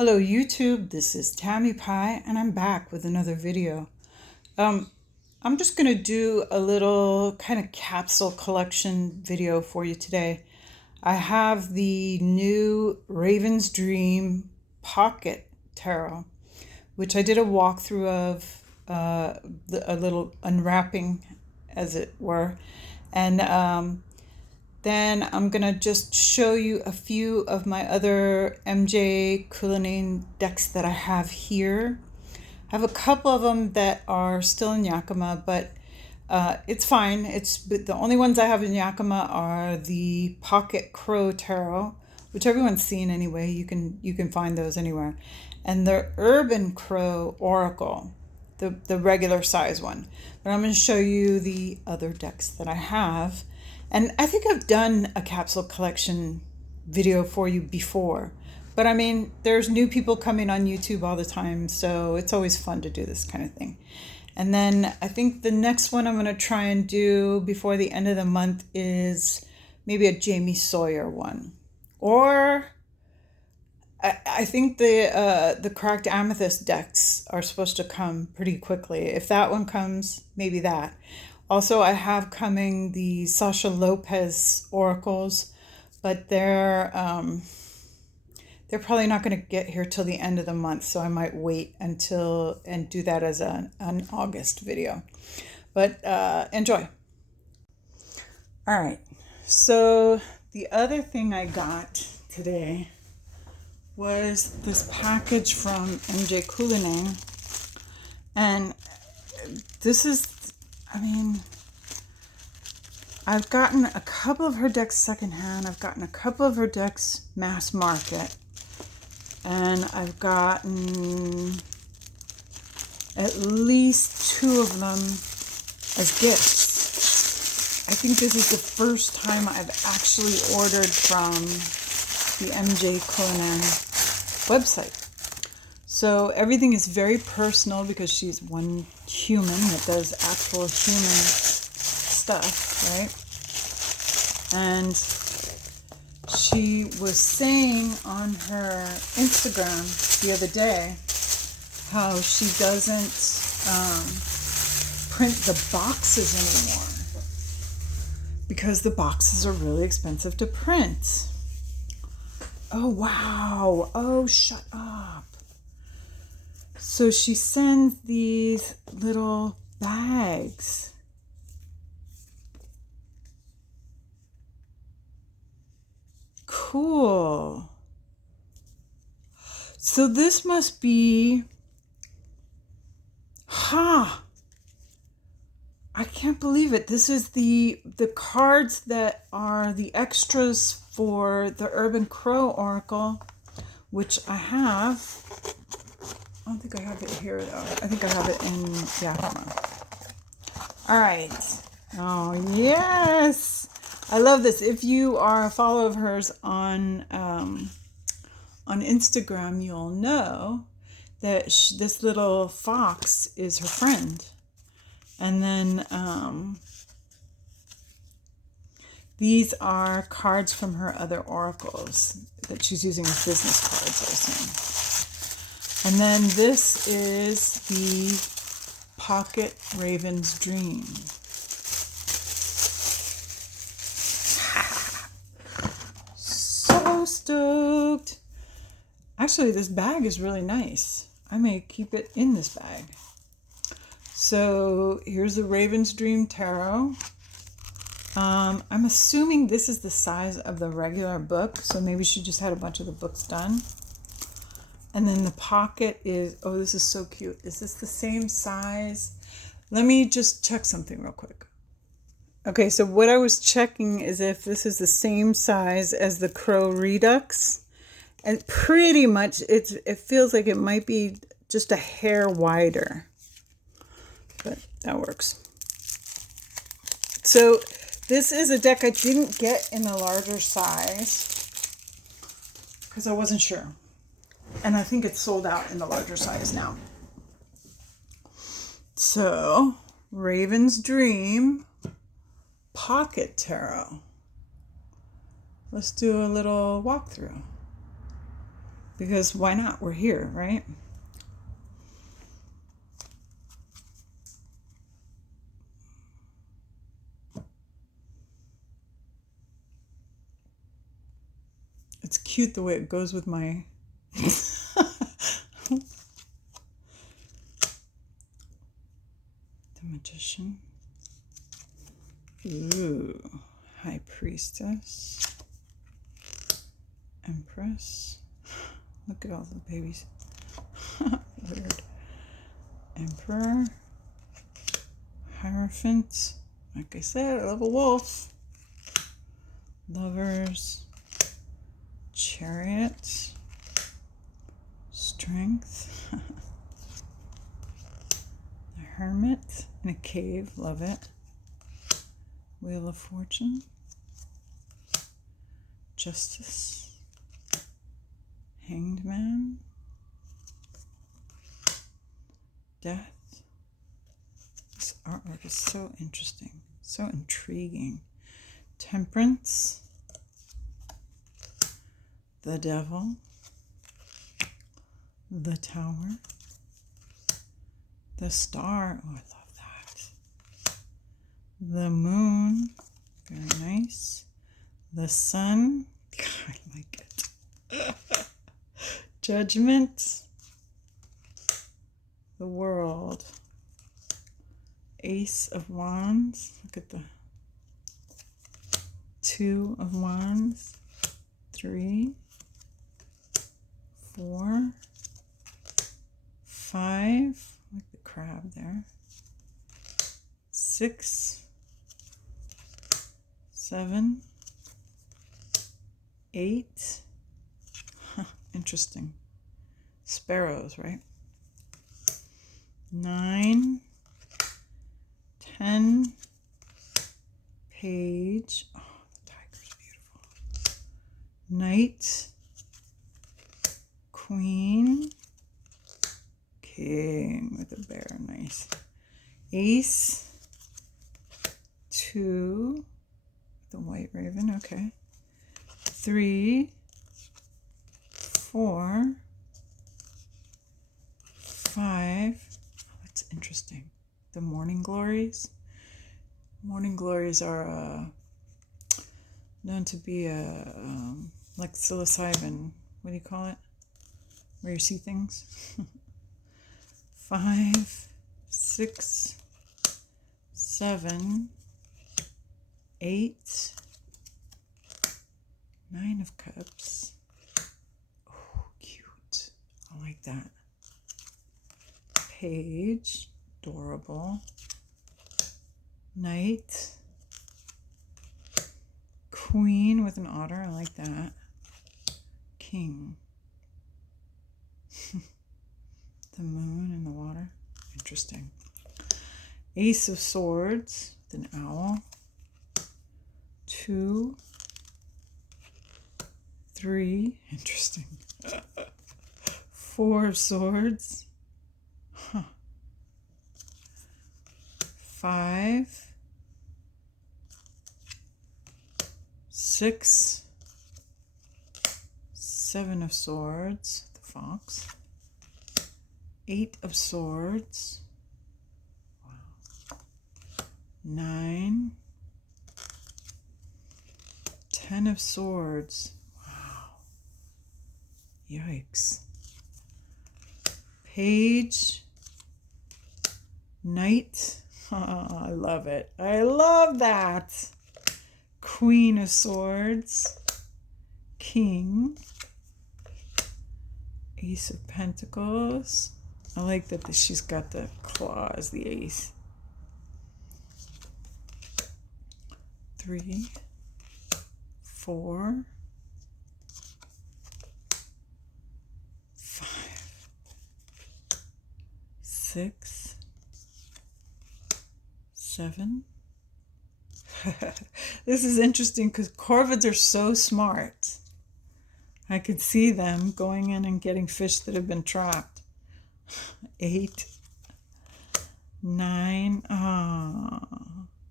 Hello YouTube, this is Tammy Pie and I'm back with another video. Um, I'm just going to do a little kind of capsule collection video for you today. I have the new Raven's Dream Pocket Tarot, which I did a walkthrough of, a little unwrapping as it were. And then I'm going to just show you a few of my other MJ Cullinane decks that I have here. I have a couple of them that are still in Yakima, but it's fine. But the only ones I have in Yakima are the Pocket Crow Tarot, which everyone's seen anyway. You can find those anywhere. And the Urban Crow Oracle, the regular size one. But I'm going to show you the other decks that I have. And I think I've done a capsule collection video for you before. But I mean, there's new people coming on YouTube all the time, so it's always fun to do this kind of thing. And then I think the next one I'm going to try and do before the end of the month is maybe a Jamie Sawyer one. Or I think the Cracked Amethyst decks are supposed to come pretty quickly. If that one comes, maybe that. Also, I have coming the Sasha Lopez oracles, but they're probably not going to get here till the end of the month, so I might wait until and do that as an August video. But enjoy. All right. So the other thing I got today was this package from MJ Cullinane, and this is, I mean, I've gotten a couple of her decks secondhand. I've gotten a couple of her decks mass market. And I've gotten at least two of them as gifts. I think this is the first time I've actually ordered from the MJ Cullinane website. So everything is very personal because she's one human that does actual human stuff, right? And she was saying on her Instagram the other day how she doesn't print the boxes anymore because the boxes are really expensive to print. Oh, wow. Oh, shut up. So she sends these little bags. Cool. So this must be, I can't believe it. This is the cards that are the extras for the Urban Crow Oracle, which I have. I don't think I have it here though. I think I have it in Yakima. All right. Oh, yes. I love this. If you are a follower of hers on Instagram, you'll know that this little fox is her friend. And then these are cards from her other oracles that she's using as business cards, I assume. And then this is the Pocket Raven's Dream. So stoked. Actually, this bag is really nice. I may keep it in this bag. So here's the Raven's Dream Tarot. I'm assuming this is the size of the regular book, so maybe she just had a bunch of the books done. And then the pocket is, oh, this is so cute. Is this the same size? Let me just check something real quick. Okay, so what I was checking is if this is the same size as the Crow Redux. And pretty much it feels like it might be just a hair wider. But that works. So this is a deck I didn't get in a larger size because I wasn't sure. And I think it's sold out in the larger size now. So, Raven's Dream Pocket Tarot. Let's do a little walkthrough. because why not? We're here, right? It's cute the way it goes with my the Magician. Ooh, High Priestess. Empress. Look at all the babies. Weird. Emperor. Hierophant. Like I said, I love a wolf. Lovers. Chariot. Strength. The Hermit in a cave. Love it. Wheel of Fortune. Justice. Hanged Man. Death. This artwork is so interesting, so intriguing. Temperance. The Devil. The Tower. The Star. Oh, I love that. The Moon. Very nice. The Sun. I like it. Judgment. The World. Ace of Wands. Look at the Two of Wands. 3, 4, 5. Like the crab there. 6, 7, 8. Huh, interesting. Sparrows, right? 9, 10. Page. Oh, the tiger's beautiful. Knight. Queen. King with a bear. Nice. Ace. 2. The white raven. Okay. 3, 4, 5. Oh, that's interesting. The morning glories. Morning glories are known to be like psilocybin. What do you call it? Where you see things. 5, 6, 7, 8, 9 of Cups. Oh, cute. I like that. Page. Adorable. Knight. Queen with an otter. I like that. King. The moon in the water. Interesting. Ace of Swords with an owl. 2, 3. Interesting. 4 of Swords. Huh. 5, 6, 7 of Swords, the fox. 8 of Swords. Wow. 9, 10 of Swords. Wow. Yikes. Page. Knight. Oh, I love it. I love that. Queen of Swords. King. Ace of Pentacles. I like that she's got the claw as the ace. 3, 4, 5, 6, 7. This is interesting because corvids are so smart. I could see them going in and getting fish that have been trapped. 8, 9. Ah,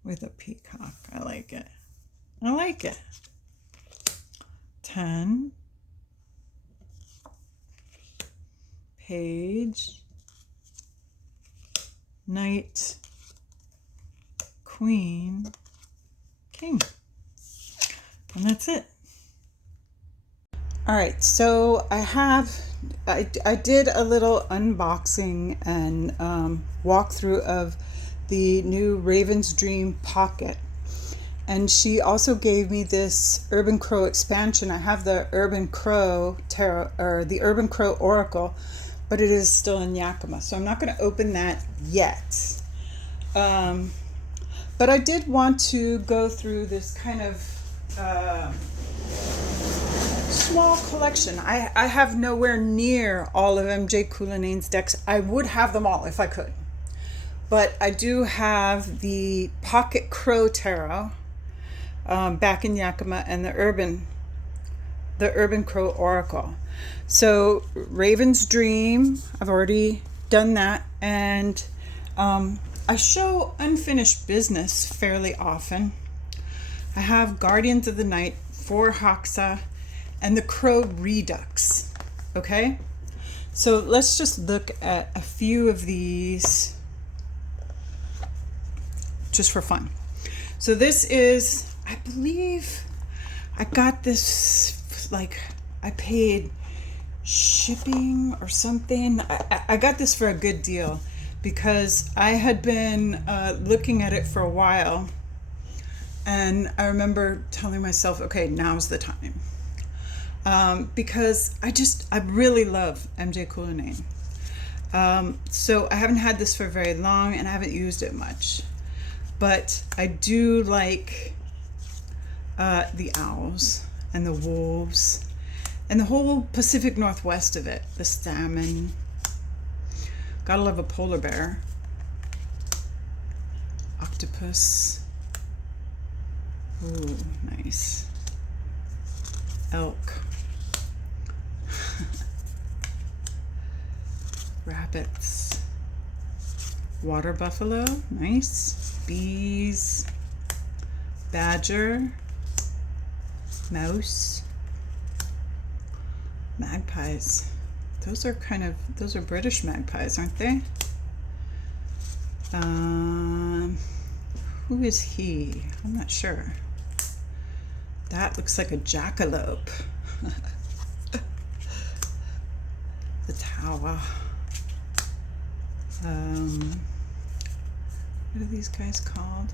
with a peacock. I like it. I like it. 10, Page, Knight, Queen, King. And that's it. All right, so I did a little unboxing and walkthrough of the new Raven's Dream Pocket. And she also gave me this Urban Crow expansion. I have the Urban Crow Tarot, or the Urban Crow Oracle, but it is still in Yakima. So I'm not going to open that yet. But I did want to go through this kind of small collection. I have nowhere near all of MJ Cullinane's decks. I would have them all if I could. But I do have the Pocket Crow Tarot back in Yakima, and the Urban Crow Oracle. So Raven's Dream, I've already done that, and I show unfinished business fairly often. I have Guardians of the Night, Forhawka, and the Crow Redux. Okay, so let's just look at a few of these just for fun. So this is, I believe I got this, like, I paid shipping or something. I got this for a good deal because I had been looking at it for a while, and I remember telling myself, okay, now's the time. Because I really love MJ Cullinane. So I haven't had this for very long and I haven't used it much. But I do like the owls and the wolves and the whole Pacific Northwest of it. The salmon. Gotta love a polar bear. Octopus. Ooh, nice. Elk. Rabbits. Water buffalo. Nice. Bees, badger, mouse, magpies. Those are British magpies, aren't they? Who is he? I'm not sure. That looks like a jackalope. The tower. What are these guys called?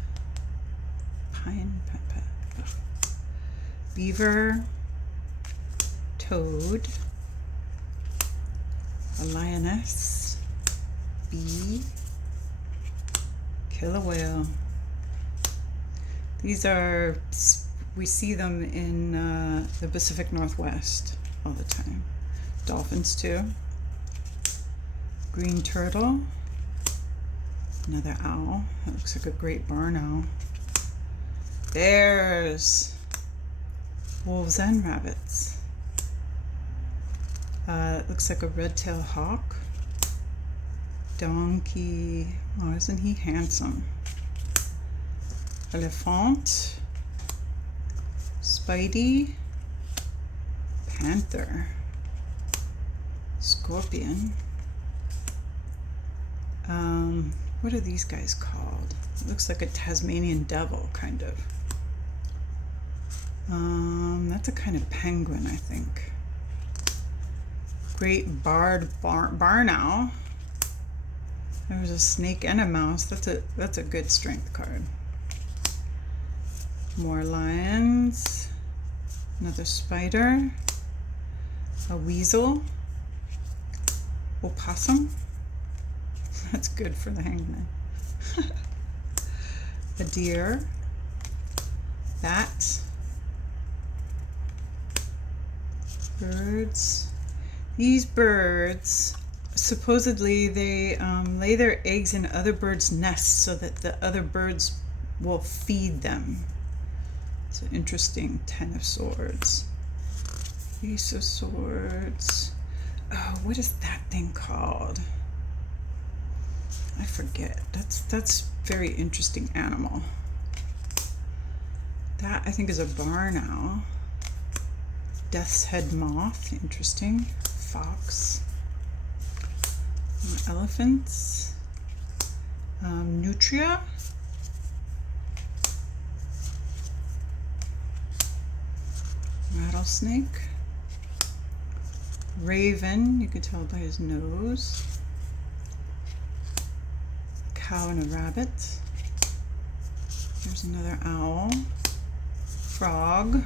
Beaver, toad, a lioness, bee, killer whale. These are, we see them in the Pacific Northwest all the time. Dolphins too. Green turtle. Another owl. That looks like a great barn owl. Bears. Wolves and rabbits. It looks like a red-tailed hawk. Donkey. Oh, isn't he handsome? Elephant. Spidey. Panther. Scorpion. What are these guys called? It looks like a Tasmanian devil, kind of. That's a kind of penguin, I think. Great barred barn owl. There's a snake and a mouse. That's a good strength card. More lions. Another spider. A weasel. Opossum. That's good for the hangman. A deer. Bat. Birds. These birds, supposedly they lay their eggs in other birds' nests so that the other birds will feed them. It's an interesting Ten of Swords. Ace of Swords. Oh, what is that thing called? I forget. That's very interesting animal. That I think is a barn owl. Death's head moth, interesting. Fox. Elephants. Nutria. Rattlesnake. Raven, you can tell by his nose. Cow and a rabbit. There's another owl. Frog.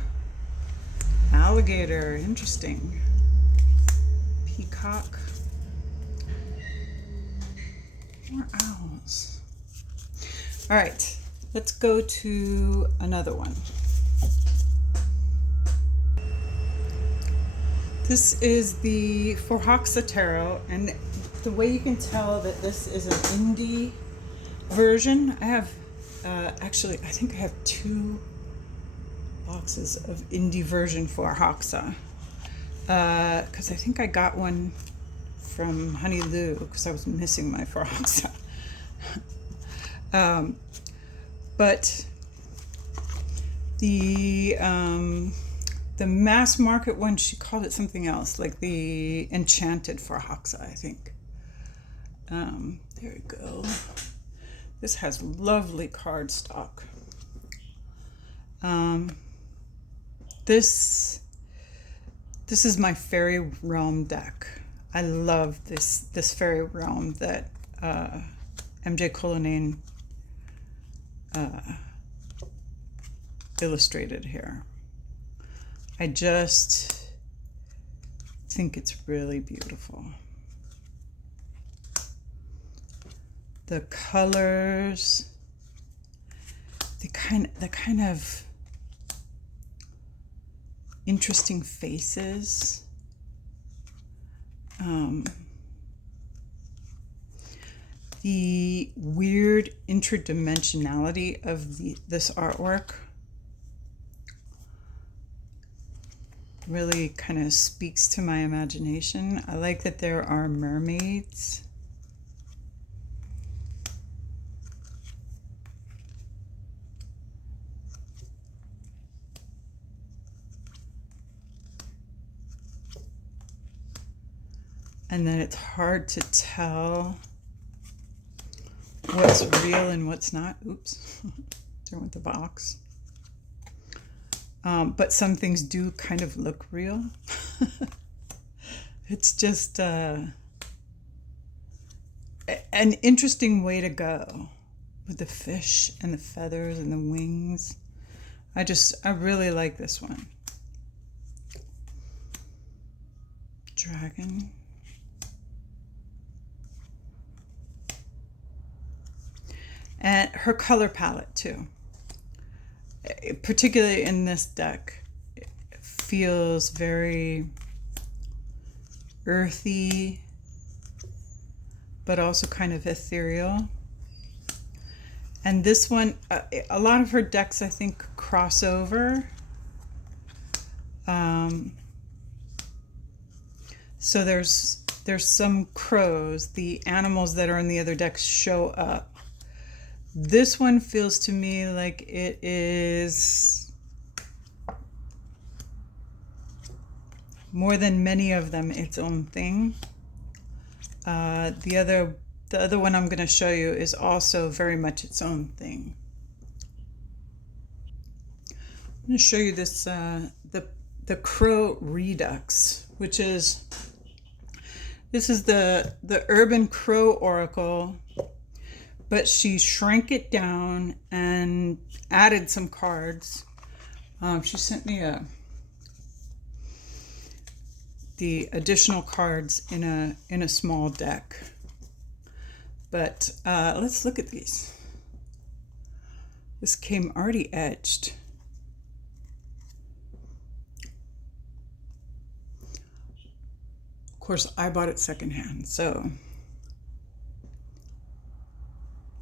Alligator, interesting. Peacock. More owls. All right, let's go to another one. This is the Forhawka Tarot, and the way you can tell that this is an indie version, I have, actually, I think I have 2 boxes of indie version Forhawka, because I think I got one from Honey Lou, because I was missing my Forhawka. But the mass market one, she called it something else, like the Enchanted Forhawka, I think. There we go. This has lovely cardstock. This is my Fairy Realm deck. I love this Fairy Realm that MJ Cullinane illustrated here. I just think it's really beautiful. The colors, the kind of interesting faces. The weird interdimensionality of this artwork really kind of speaks to my imagination. I like that there are mermaids. And then it's hard to tell what's real and what's not. Oops, there went the box. But some things do kind of look real. It's just an interesting way to go with the fish and the feathers and the wings. I really like this one. Dragon. And her color palette too, particularly in this deck, it feels very earthy, but also kind of ethereal. And this one, a lot of her decks, I think, cross over. So there's some crows. The animals that are in the other decks show up. This one feels to me like it is more than many of them its own thing. The other one I'm going to show you is also very much its own thing. I'm going to show you this the Crow Redux, which is the Urban Crow Oracle. But she shrank it down and added some cards. She sent me the additional cards in a small deck. But let's look at these. This came already edged. Of course, I bought it secondhand, so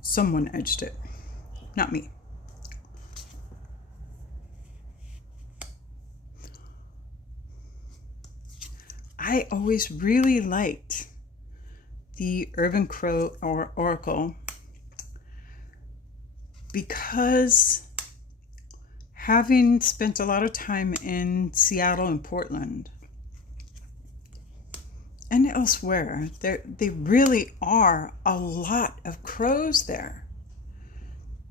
someone edged it, not me. I always really liked the Urban Crow Oracle because, having spent a lot of time in Seattle and Portland, and elsewhere. They really are a lot of crows there.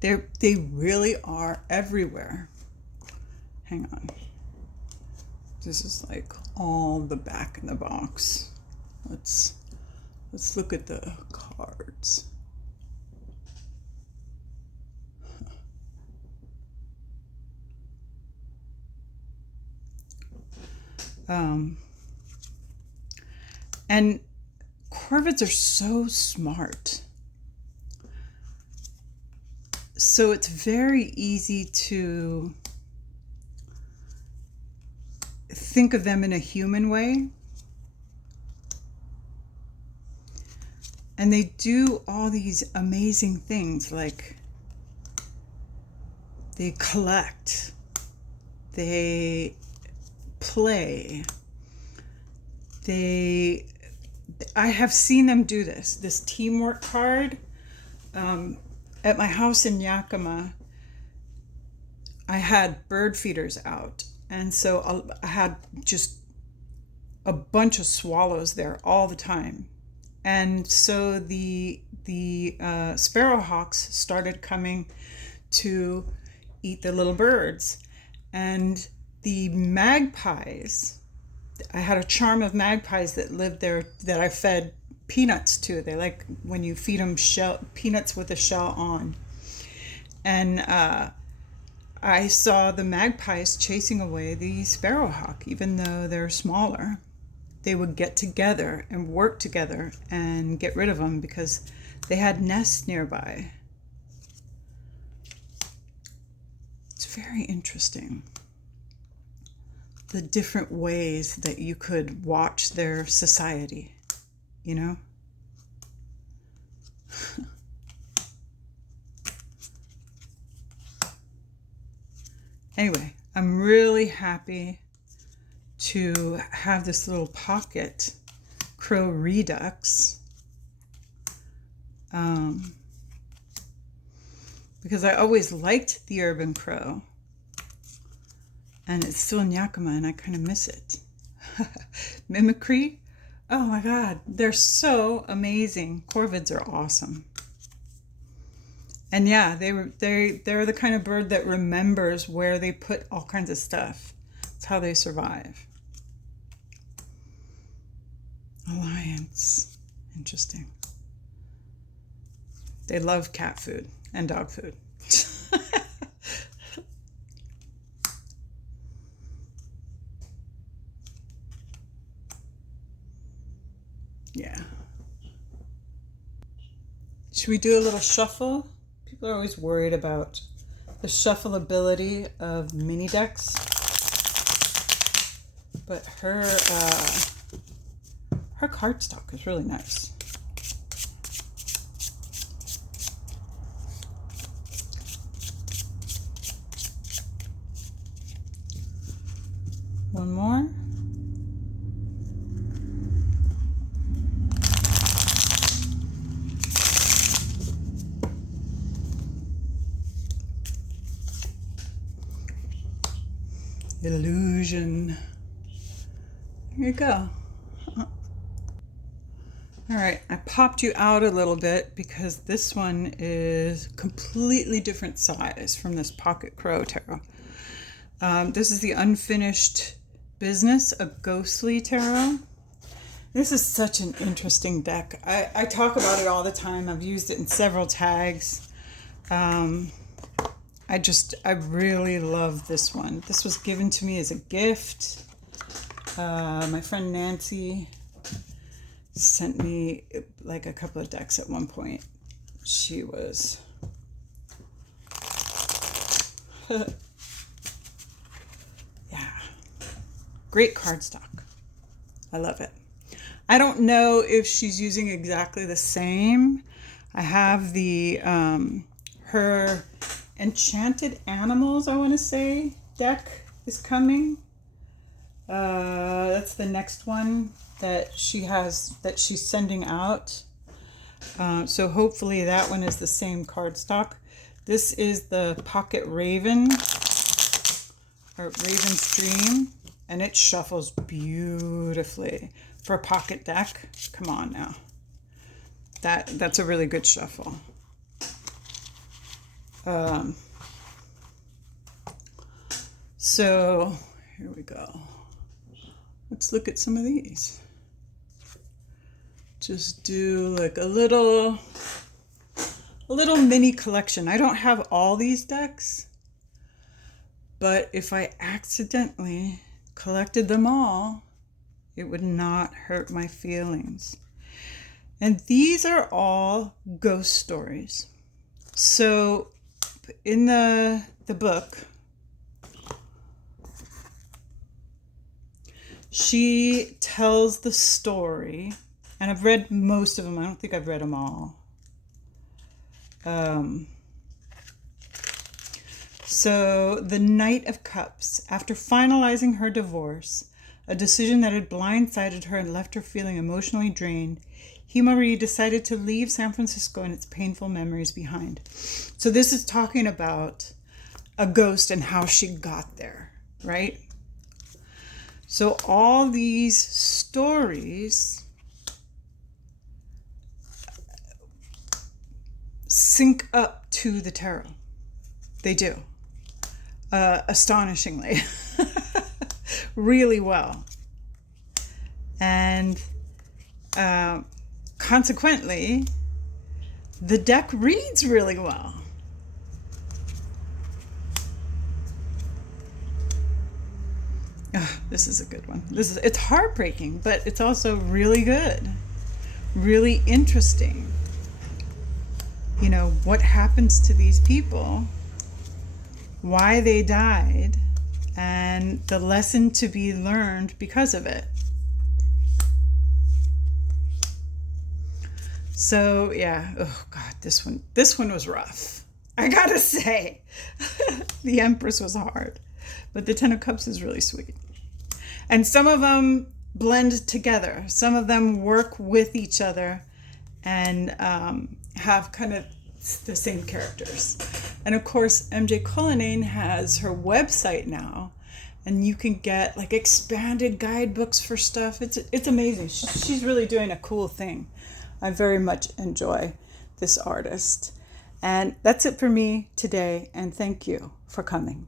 They really are everywhere. Hang on. This is like all the back in the box. Let's look at the cards. And corvids are so smart. So it's very easy to think of them in a human way. And they do all these amazing things, like they collect, they play, I have seen them do this teamwork card. At my house in Yakima, I had bird feeders out, and so I had just a bunch of swallows there all the time. And so the sparrowhawks started coming to eat the little birds. And the magpies, I had a charm of magpies that lived there that I fed peanuts to. They like when you feed them peanuts with a shell on. And I saw the magpies chasing away the sparrowhawk, even though they're smaller. They would get together and work together and get rid of them because they had nests nearby. It's very interesting, the different ways that you could watch their society, you know? Anyway, I'm really happy to have this little pocket crow redux, because I always liked the urban crow, and it's still in Yakima and I kind of miss it. Mimicry, oh my god, they're so amazing. Corvids are awesome. And yeah, they're the kind of bird that remembers where they put all kinds of stuff. It's how they survive. Alliance. Interesting. They love cat food and dog food. Yeah. Should we do a little shuffle? People are always worried about the shuffleability of mini decks. But her cardstock is really nice. One more. Illusion. Here you go. All right, I popped you out a little bit because this one is completely different size from this Pocket Crow Tarot. This is the Unfinished Business, a Ghostly Tarot. This is such an interesting deck. I talk about it all the time. I've used it in several tags. I really love this one. This was given to me as a gift. My friend Nancy sent me like a couple of decks at one point. She was yeah, great cardstock. I love it. I don't know if she's using exactly the same. I have the her Enchanted Animals, I want to say, deck is coming. That's the next one that she has, that she's sending out. So hopefully that one is the same cardstock. This is the Pocket Raven, or Raven's Dream, and it shuffles beautifully. for a pocket deck. Come on now. That's a really good shuffle. So here we go. Let's look at some of these. Just do like a little mini collection. I don't have all these decks, but if I accidentally collected them all, it would not hurt my feelings. And these are all ghost stories. So in the book, she tells the story, and I've read most of them. I don't think I've read them all. So the Knight of Cups, after finalizing her divorce, a decision that had blindsided her and left her feeling emotionally drained, Himari decided to leave San Francisco and its painful memories behind. So this is talking about a ghost and how she got there, right? So all these stories sync up to the tarot. They do. Astonishingly. Really well. And consequently, the deck reads really well. This is a good one. It's heartbreaking, but it's also really good. Really interesting. You know, what happens to these people, why they died, and the lesson to be learned because of it. So yeah, oh God, this one was rough. I gotta say, the Empress was hard, but the Ten of Cups is really sweet. And some of them blend together. Some of them work with each other and have kind of the same characters. And of course, MJ Cullinane has her website now, and you can get like expanded guidebooks for stuff. It's amazing. She's really doing a cool thing. I very much enjoy this artist. And that's it for me today, and thank you for coming.